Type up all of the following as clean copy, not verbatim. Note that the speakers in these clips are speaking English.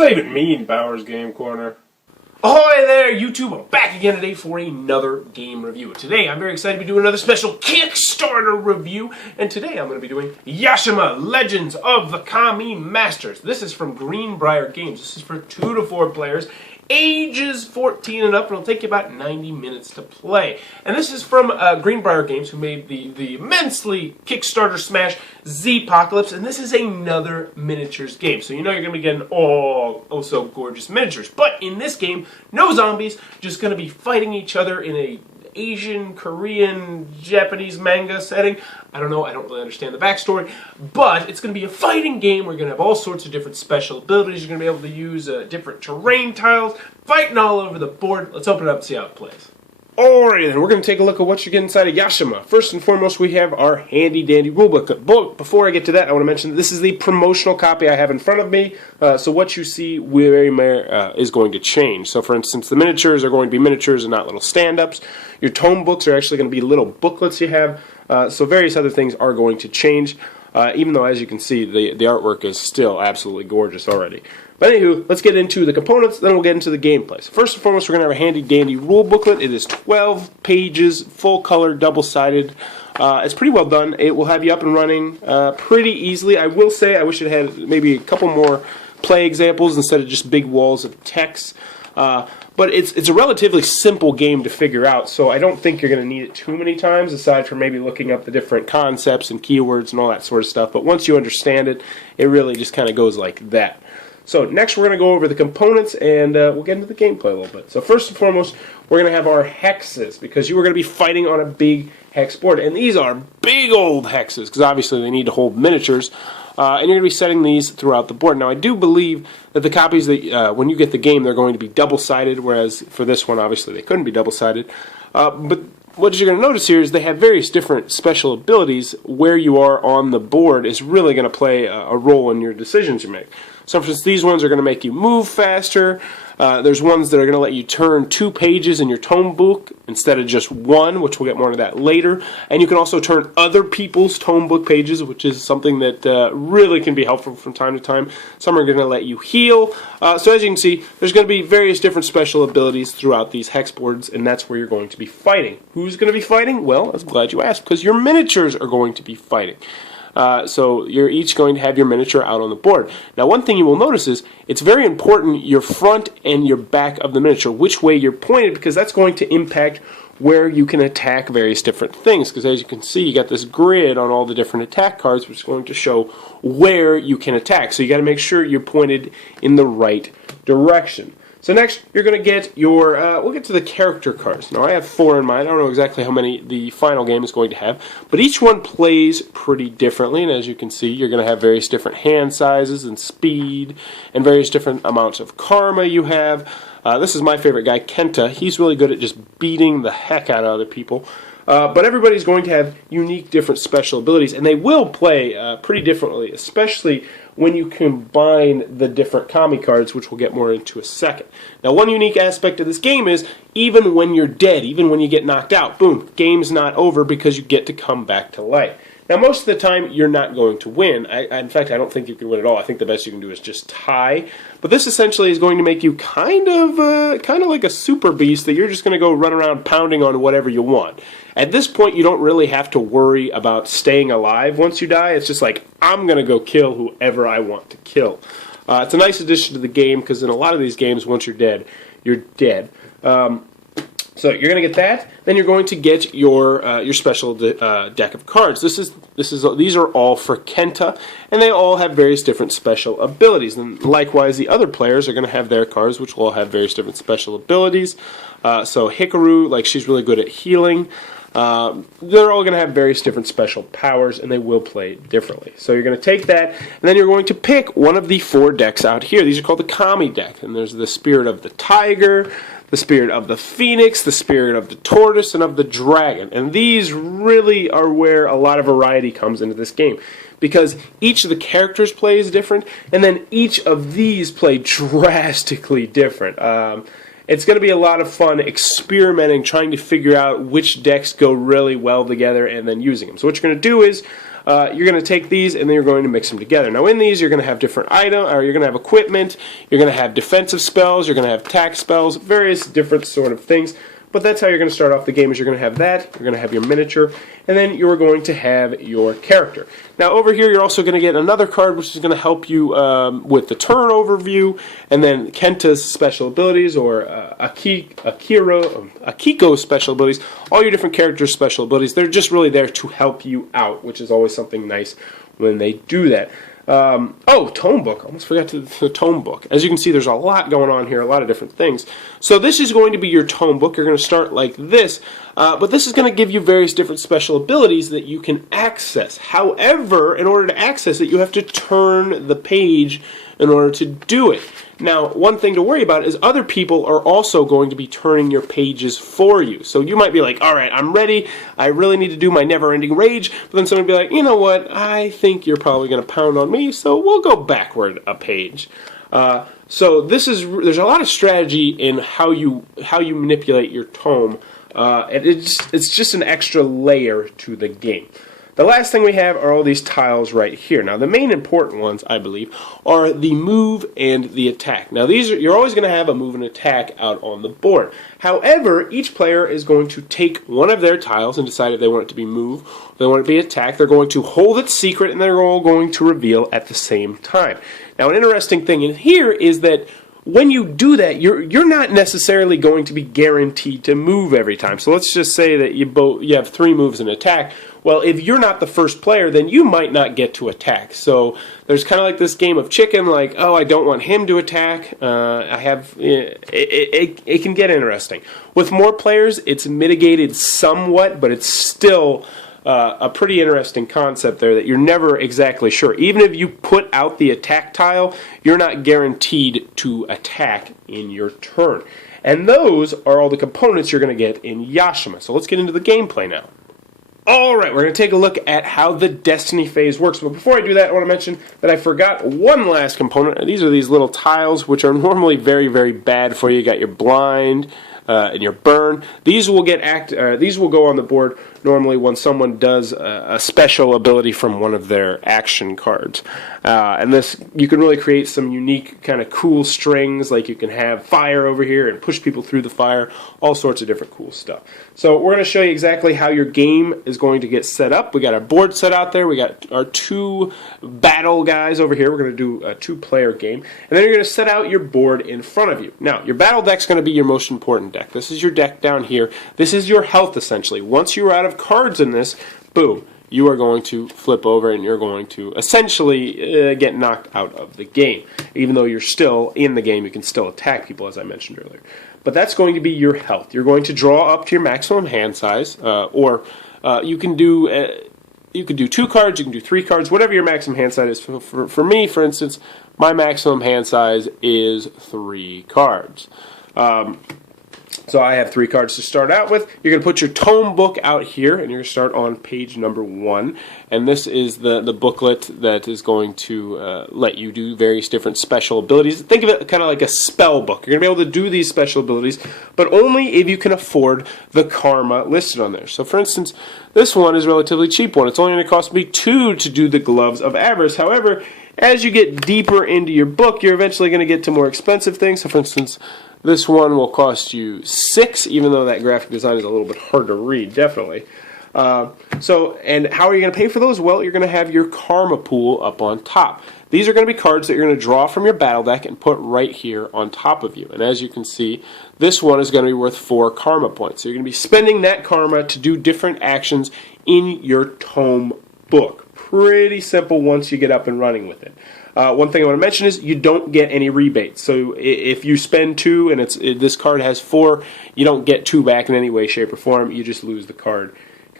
that even mean, Bowers Game Corner? Ahoy there, YouTube! I'm back again today for another game review. Today, I'm very excited to be doing another special Kickstarter review, and today I'm going to be doing Yashima, Legends of the Kami Masters. This is from Greenbrier Games. This is for 2 to 4 players, ages 14 and up, and it'll take you about 90 minutes to play. And this is from Greenbrier Games, who made the immensely Kickstarter smash Z-Apocalypse, and this is another miniatures game. So you know you're going to be getting all oh so gorgeous miniatures. But in this game, no zombies, just going to be fighting each other in a Asian, Korean, Japanese manga setting. I don't know, I don't really understand the backstory, but it's going to be a fighting game. We're going to have all sorts of different special abilities. You're going to be able to use different terrain tiles, fighting all over the board. Let's open it up and see how it plays. Alright then, we're going to take a look at what you get inside of Yashima. First and foremost, we have our handy-dandy rulebook. But before I get to that, I want to mention that this is the promotional copy I have in front of me, so what you see is going to change. So for instance, the miniatures are going to be miniatures and not little stand-ups. Your tome books are actually going to be little booklets you have, so various other things are going to change, even though, as you can see, the artwork is still absolutely gorgeous already. But anywho, let's get into the components, then we'll get into the gameplay. So first and foremost, we're going to have a handy-dandy rule booklet. It is 12 pages, full-color, double-sided. It's pretty well done. It will have you up and running pretty easily. I will say I wish it had maybe a couple more play examples instead of just big walls of text. But it's a relatively simple game to figure out, so I don't think you're going to need it too many times, aside from maybe looking up the different concepts and keywords and all that sort of stuff. But once you understand it, it really just kind of goes like that. So next we're going to go over the components, and we'll get into the gameplay a little bit. So first and foremost, we're going to have our hexes, because you are going to be fighting on a big hex board. And these are big old hexes, because obviously they need to hold miniatures. And you're going to be setting these throughout the board. Now I do believe that the copies that when you get the game, they're going to be double-sided, whereas for this one obviously they couldn't be double-sided. But what you're going to notice here is they have various different special abilities. Where you are on the board is really going to play a role in your decisions you make. So for instance, these ones are going to make you move faster. There's ones that are going to let you turn 2 pages in your tome book instead of just 1, which we'll get more into that later. And you can also turn other people's tome book pages, which is something that really can be helpful from time to time. Some are going to let you heal. So as you can see, there's going to be various different special abilities throughout these hex boards, and that's where you're going to be fighting. Who's going to be fighting? Well, I'm glad you asked, because your miniatures are going to be fighting. So you're each going to have your miniature out on the board. Now one thing you will notice is it's very important your front and your back of the miniature, which way you're pointed, because that's going to impact where you can attack various different things. Because as you can see, you got this grid on all the different attack cards, which is going to show where you can attack. So you got to make sure you're pointed in the right direction. So next, you're going to get your, we'll get to the character cards. Now I have 4 in mind. I don't know exactly how many the final game is going to have, but each one plays pretty differently, and as you can see, you're going to have various different hand sizes and speed, and various different amounts of karma you have. This is my favorite guy, Kenta. He's really good at just beating the heck out of other people. But everybody's going to have unique different special abilities, and they will play pretty differently, especially when you combine the different Kami cards, which we'll get more into a second. Now one unique aspect of this game is, even when you're dead, even when you get knocked out, boom, game's not over, because you get to come back to life. Now most of the time you're not going to win. In fact, I don't think you can win at all. I think the best you can do is just tie. But this essentially is going to make you kind of like a super beast that you're just going to go run around pounding on whatever you want. At this point, you don't really have to worry about staying alive once you die. It's just like, I'm going to go kill whoever I want to kill. It's a nice addition to the game, because in a lot of these games, once you're dead, you're dead. So you're going to get that. Then you're going to get your special deck of cards. These are all for Kenta, and they all have various different special abilities. And likewise, the other players are going to have their cards, which will all have various different special abilities. So Hikaru, like, she's really good at healing. They're all going to have various different special powers, and they will play differently. So you're going to take that, and then you're going to pick one of the 4 decks out here. These are called the Kami deck, and there's the Spirit of the Tiger, the Spirit of the Phoenix, the Spirit of the Tortoise, and of the Dragon. And these really are where a lot of variety comes into this game, because each of the characters plays different, and then each of these play drastically different. it's going to be a lot of fun experimenting, trying to figure out which decks go really well together, and then using them. So what you're going to do is you're going to take these and then you're going to mix them together. Now in these you're going to have different items, or you're going to have equipment, you're going to have defensive spells, you're going to have attack spells, various different sort of things. But that's how you're going to start off the game, is you're going to have that, you're going to have your miniature, and then you're going to have your character. Now over here you're also going to get another card which is going to help you with the turn overview, and then Kenta's special abilities, or Akiko's special abilities, all your different characters' special abilities. They're just really there to help you out, which is always something nice when they do that. Tome book. Almost forgot the tome book. As you can see, there's a lot going on here, a lot of different things. So this is going to be your tome book. You're going to start like this, but this is going to give you various different special abilities that you can access. However, in order to access it, you have to turn the page in order to do it. Now, one thing to worry about is other people are also going to be turning your pages for you. So you might be like, all right, I'm ready. I really need to do my never-ending rage. But then somebody will be like, you know what? I think you're probably going to pound on me, so we'll go backward a page. So there's a lot of strategy in how you manipulate your tome. And it's just an extra layer to the game. The last thing we have are all these tiles right here. Now, the main important ones, I believe, are the move and the attack. Now, you're always going to have a move and attack out on the board. However, each player is going to take one of their tiles and decide if they want it to be move, if they want it to be attack. They're going to hold it secret, and they're all going to reveal at the same time. Now, an interesting thing in here is that when you do that, you're not necessarily going to be guaranteed to move every time. So let's just say that you have 3 moves in attack. Well, if you're not the first player, then you might not get to attack. So there's kind of like this game of chicken, like, oh, I don't want him to attack. It can get interesting. With more players, it's mitigated somewhat, but it's still a pretty interesting concept there that you're never exactly sure. Even if you put out the attack tile, you're not guaranteed to attack in your turn. And those are all the components you're going to get in Yashima. So let's get into the gameplay now. Alright, we're going to take a look at how the Destiny phase works. But before I do that, I want to mention that I forgot one last component. These are these little tiles, which are normally very, very bad for you. You got your blind and your burn. These will go on the board normally when someone does a special ability from one of their action cards. And this, you can really create some unique kind of cool strings, like you can have fire over here and push people through the fire, all sorts of different cool stuff. So we're going to show you exactly how your game is going to get set up. We got our board set out there. We got our 2 battle guys over here. We're going to do a 2-player game. And then you're going to set out your board in front of you. Now, your battle deck's going to be your most important deck. This is your deck down here. This is your health, essentially. Once you're out of cards in this, boom, you are going to flip over and you're going to essentially get knocked out of the game. Even though you're still in the game, you can still attack people, as I mentioned earlier. But that's going to be your health. You're going to draw up to your maximum hand size, or you can do 2 cards, you can do 3 cards, whatever your maximum hand size is. For me, for instance, my maximum hand size is 3 cards. So I have 3 cards to start out with. You're going to put your tome book out here, and you're going to start on page number 1. And this is the booklet that is going to let you do various different special abilities. Think of it kind of like a spell book. You're going to be able to do these special abilities, but only if you can afford the karma listed on there. So for instance, this one is a relatively cheap one. It's only going to cost me 2 to do the Gloves of Avarice. However, as you get deeper into your book, you're eventually going to get to more expensive things. So for instance, this one will cost you 6, even though that graphic design is a little bit hard to read, definitely. And how are you going to pay for those? Well, you're going to have your karma pool up on top. These are going to be cards that you're going to draw from your battle deck and put right here on top of you. And as you can see, this one is going to be worth 4 karma points. So you're going to be spending that karma to do different actions in your tome book. Pretty simple once you get up and running with it. One thing I want to mention is you don't get any rebates. So if you spend 2 and this card has 4, you don't get 2 back in any way, shape, or form. You just lose the card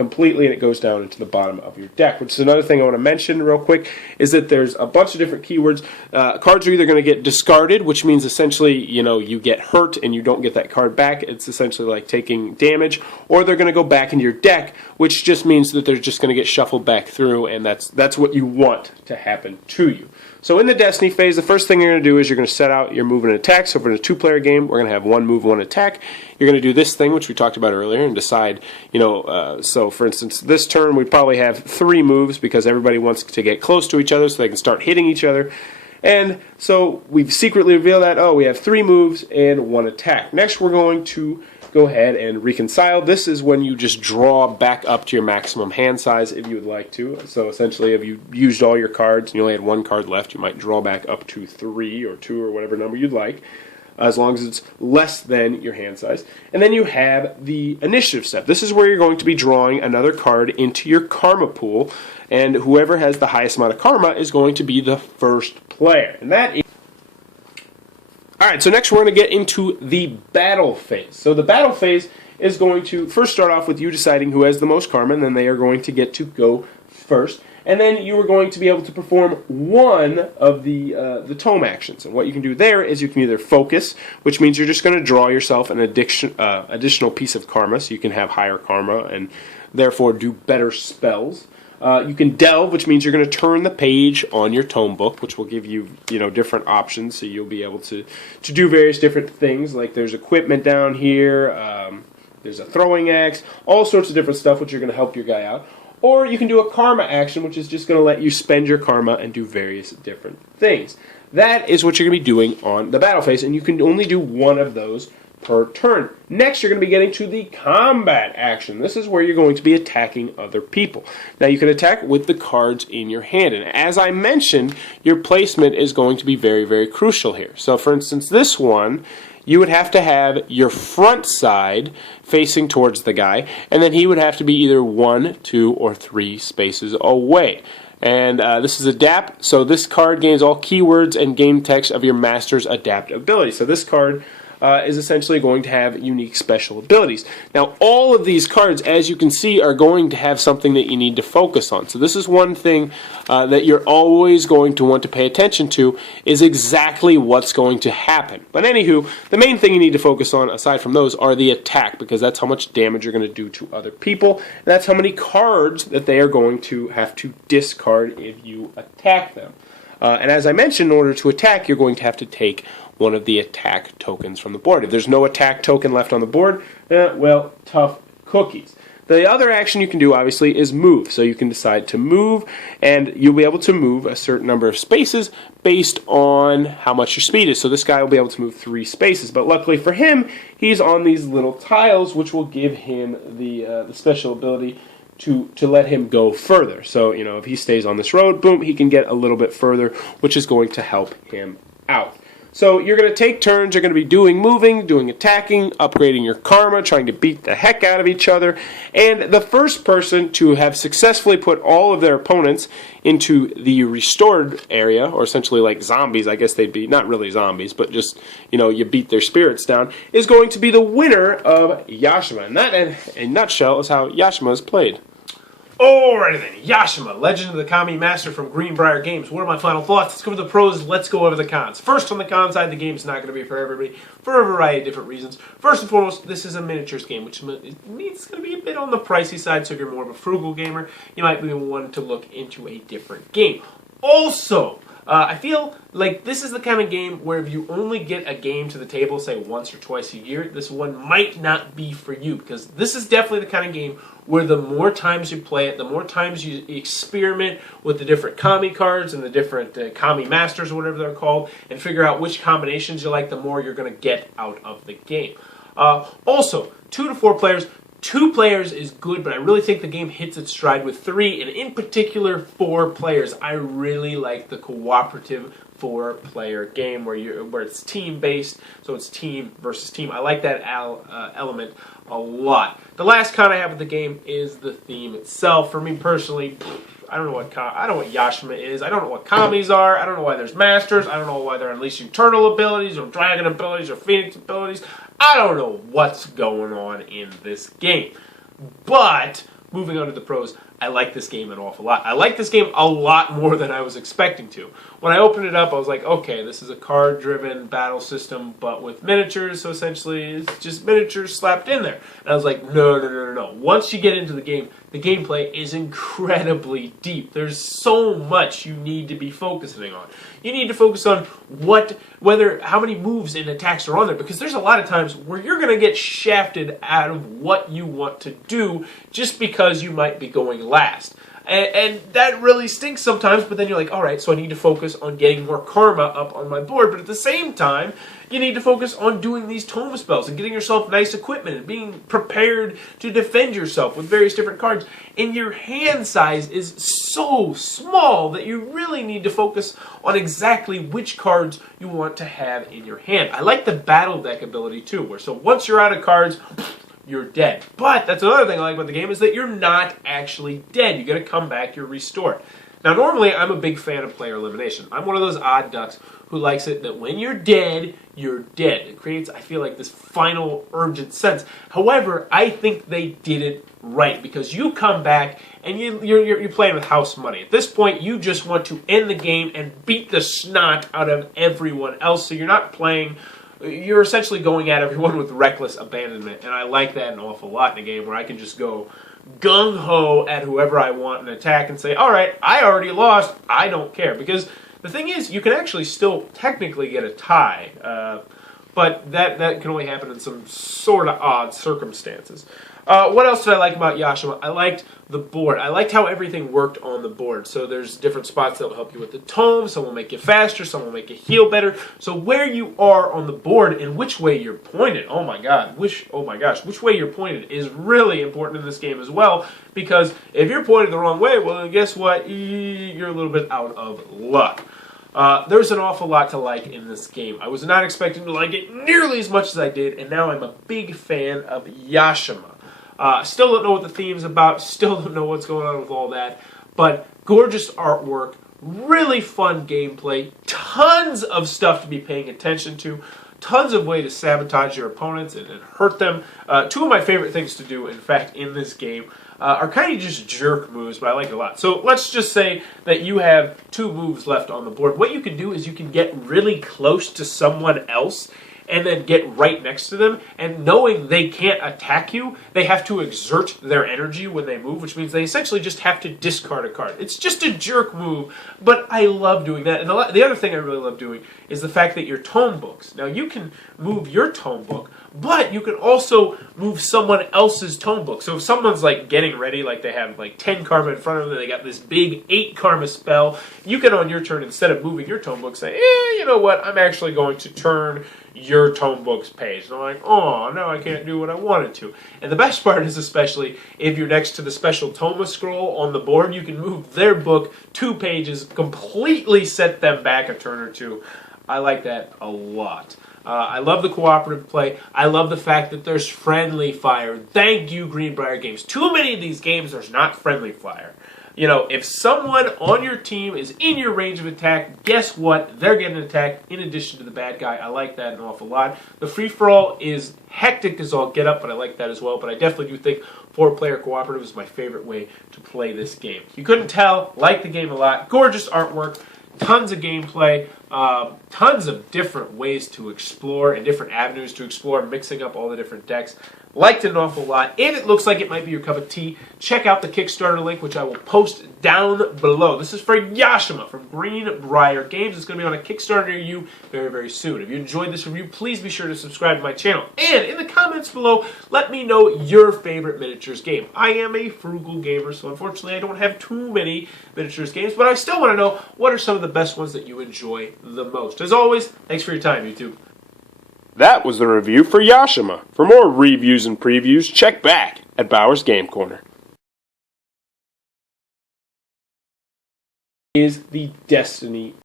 completely, and it goes down into the bottom of your deck. Which is another thing I want to mention real quick, is that there's a bunch of different keywords. Cards are either going to get discarded, which means essentially, you get hurt and you don't get that card back. It's essentially like taking damage, or they're going to go back into your deck, which just means that they're just going to get shuffled back through, and that's what you want to happen to you. So in the Destiny phase, the first thing you're going to do is you're going to set out your move and attack. So for a 2-player game, we're going to have 1 move, 1 attack. You're going to do this thing, which we talked about earlier, and decide, so for instance, this turn we probably have 3 moves because everybody wants to get close to each other so they can start hitting each other. And so we've secretly revealed that, we have 3 moves and 1 attack. Next, we're going to go ahead and reconcile. This is when you just draw back up to your maximum hand size if you would like to. So essentially, if you used all your cards and you only had 1 card left, you might draw back up to 3 or 2 or whatever number you'd like, as long as it's less than your hand size. And then you have the initiative step. This is where you're going to be drawing another card into your karma pool, and whoever has the highest amount of karma is going to be the first player. And that is... Alright, so next we're going to get into the battle phase. So the battle phase is going to first start off with you deciding who has the most karma, and then they are going to get to go first. And then you are going to be able to perform one of the tome actions. And what you can do there is you can either focus, which means you're just going to draw yourself an additional piece of karma, so you can have higher karma and therefore do better spells. You can delve, which means you're going to turn the page on your tome book, which will give you, different options, so you'll be able to do various different things. Like there's equipment down here, there's a throwing axe, all sorts of different stuff which are going to help your guy out. Or you can do a karma action, which is just going to let you spend your karma and do various different things. That is what you're going to be doing on the battle phase, and you can only do one of those per turn. Next, you're going to be getting to the combat action. This is where you're going to be attacking other people. Now, you can attack with the cards in your hand, and as I mentioned, your placement is going to be very, very crucial here. So, for instance, this one, you would have to have your front side facing towards the guy, and then he would have to be either 1, 2, or 3 spaces away. And this is adapt, so this card gains all keywords and game text of your master's adapt ability. So this card is essentially going to have unique special abilities. Now, all of these cards, as you can see, are going to have something that you need to focus on. So this is one thing that you're always going to want to pay attention to, is exactly what's going to happen. But anywho, the main thing you need to focus on, aside from those, are the attack, because that's how much damage you're going to do to other people, and that's how many cards that they are going to have to discard if you attack them. And as I mentioned, in order to attack, you're going to have to take one of the attack tokens from the board. If there's no attack token left on the board, well, tough cookies. The other action you can do, obviously, is move. So you can decide to move, and you'll be able to move a certain number of spaces based on how much your speed is. So this guy will be able to move 3 spaces, but luckily for him, he's on these little tiles, which will give him the special ability to let him go further. So, if he stays on this road, boom, he can get a little bit further, which is going to help him out. So you're going to take turns, you're going to be doing moving, doing attacking, upgrading your karma, trying to beat the heck out of each other, and the first person to have successfully put all of their opponents into the restored area, or essentially like zombies, I guess they'd be, not really zombies, but just, you beat their spirits down, is going to be the winner of Yashima. And that, in a nutshell, is how Yashima is played. Alrighty then, Yashima, Legend of the Kami Master from Greenbrier Games. What are my final thoughts? Let's go over the pros, let's go over the cons. First, on the con side, the game is not going to be for everybody, for a variety of different reasons. First and foremost, this is a miniatures game, which means it's going to be a bit on the pricey side, so if you're more of a frugal gamer, you might be wanting to look into a different game. Also, I feel like this is the kind of game where if you only get a game to the table, say once or twice a year, this one might not be for you, because this is definitely the kind of game where the more times you play it, the more times you experiment with the different Kami cards and the different Kami Masters or whatever they're called, and figure out which combinations you like, the more you're going to get out of the game. Also, 2 to 4 players. 2 players is good, but I really think the game hits its stride with 3, and in particular 4 players. I really like the cooperative 4-player game where it's team-based, so it's team versus team. I like that element a lot. The last con I have with the game is the theme itself. For me personally, I don't know what Yashima is. I don't know what Kamis are. I don't know why there's Masters. I don't know why they're unleashing turtle abilities or dragon abilities or phoenix abilities. I don't know what's going on in this game. But moving on to the pros, I like this game an awful lot. I like this game a lot more than I was expecting to. When I opened it up, I was like, okay, this is a card-driven battle system, but with miniatures, so essentially it's just miniatures slapped in there. And I was like, no. Once you get into the game, the gameplay is incredibly deep. There's so much you need to be focusing on. You need to focus on how many moves and attacks are on there, because there's a lot of times where you're going to get shafted out of what you want to do just because you might be going last. And that really stinks sometimes, but then you're like, all right, so I need to focus on getting more karma up on my board, but at the same time, you need to focus on doing these tome spells and getting yourself nice equipment and being prepared to defend yourself with various different cards. And your hand size is so small that you really need to focus on exactly which cards you want to have in your hand. I like the battle deck ability too, where so once you're out of cards, you're dead. But that's another thing I like about the game, is that you're not actually dead. You get to come back, you're restored. Now, normally, I'm a big fan of player elimination. I'm one of those odd ducks who likes it that when you're dead, you're dead. It creates, I feel like, this final urgent sense. However, I think they did it right, because you come back and you're playing with house money. At this point, you just want to end the game and beat the snot out of everyone else, so you're not playing. You're essentially going at everyone with reckless abandonment, and I like that an awful lot in a game where I can just go gung-ho at whoever I want and attack and say, all right, I already lost, I don't care. Because the thing is, you can actually still technically get a tie, but that can only happen in some sort of odd circumstances. What else did I like about Yashima? I liked the board. I liked how everything worked on the board. So there's different spots that will help you with the tome. Some will make you faster. Some will make you heal better. So where you are on the board and which way you're pointed, oh my gosh, which way you're pointed is really important in this game as well. Because if you're pointed the wrong way, well, then guess what? You're a little bit out of luck. There's an awful lot to like in this game. I was not expecting to like it nearly as much as I did, and now I'm a big fan of Yashima. Still don't know what the theme's about, still don't know what's going on with all that, but gorgeous artwork, really fun gameplay, tons of stuff to be paying attention to, tons of ways to sabotage your opponents and hurt them. Two of my favorite things to do, in fact, in this game are kind of just jerk moves, but I like it a lot. So let's just say that you have 2 moves left on the board. What you can do is you can get really close to someone else and then get right next to them, and knowing they can't attack you, they have to exert their energy when they move, which means they essentially just have to discard a card. It's just a jerk move, but I love doing that. And the other thing I really love doing is the fact that your tome books. Now, you can move your tome book, but you can also move someone else's tome book. So if someone's like getting ready, like they have like 10 karma in front of them, they got this big 8 karma spell, you can on your turn, instead of moving your tome book, say, you know what, I'm actually going to turn your tome book's page. And I'm like, oh, now I can't do what I wanted to. And the best part is, especially if you're next to the special Toma scroll on the board, you can move their book 2 pages, completely set them back a turn or 2. I like that a lot. I love the cooperative play. I love the fact that there's friendly fire. Thank you, Greenbrier Games. Too many of these games, there's not friendly fire. You know, if someone on your team is in your range of attack, guess what? They're getting attacked in addition to the bad guy. I like that an awful lot. The free-for-all is hectic as all get up, but I like that as well. But I definitely do think 4-player cooperative is my favorite way to play this game. You couldn't tell, like the game a lot. Gorgeous artwork, tons of gameplay, tons of different ways to explore and different avenues to explore, mixing up all the different decks. Liked it an awful lot. If it looks like it might be your cup of tea, check out the Kickstarter link, which I will post down below. This is for Yashima from Greenbrier Games. It's going to be on a Kickstarter near you very, very soon. If you enjoyed this review, please be sure to subscribe to my channel. And in the comments below, let me know your favorite miniatures game. I am a frugal gamer, so unfortunately I don't have too many miniatures games, but I still want to know what are some of the best ones that you enjoy the most. As always, thanks for your time, YouTube. That was the review for Yashima. For more reviews and previews, check back at Bauer's Game Corner. Is the Destiny